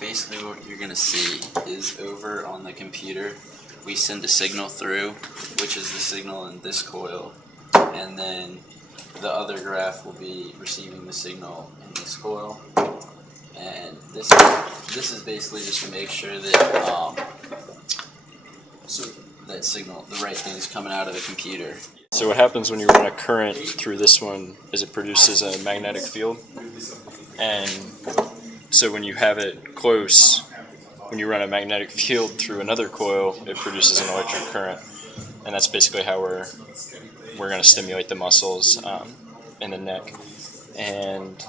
Basically what you're going to see is over on the computer, we send a signal through, which is the signal in this coil, and then the other graph will be receiving the signal in this coil. And this is basically just to make sure that that signal, the right thing is coming out of the computer. So what happens when you run a current through this one is it produces a magnetic field, and so when you have it close, when you run a magnetic field through another coil, it produces an electric current, and that's basically how we're going to stimulate the muscles in the neck. And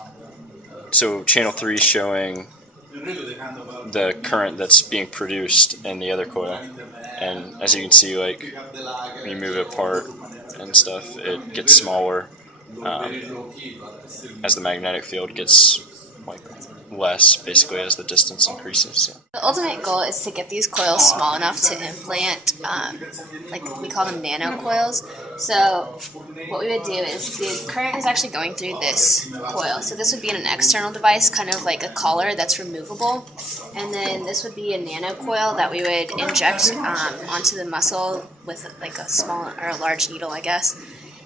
so channel 3 is showing the current that's being produced in the other coil, and as you can see, like when you move it apart and stuff, it gets smaller as the magnetic field gets like less, basically, as the distance increases. So. The ultimate goal is to get these coils small enough to implant, like we call them nano coils. So what we would do is the current is actually going through this coil. So this would be an external device, kind of like a collar that's removable. And then this would be a nano coil that we would inject onto the muscle with like a small or a large needle, I guess.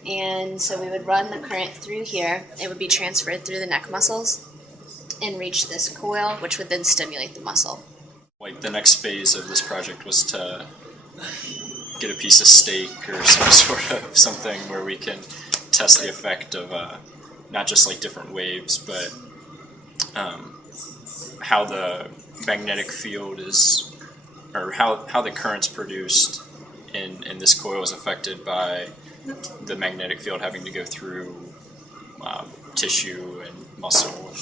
And so we would run the current through here. It would be transferred through the neck muscles and reach this coil, which would then stimulate the muscle. Like the next phase of this project was to get a piece of steak or some sort of something where we can test the effect of not just like different waves, but how the magnetic field is, or how the currents produced in this coil is affected by the magnetic field having to go through tissue and muscle.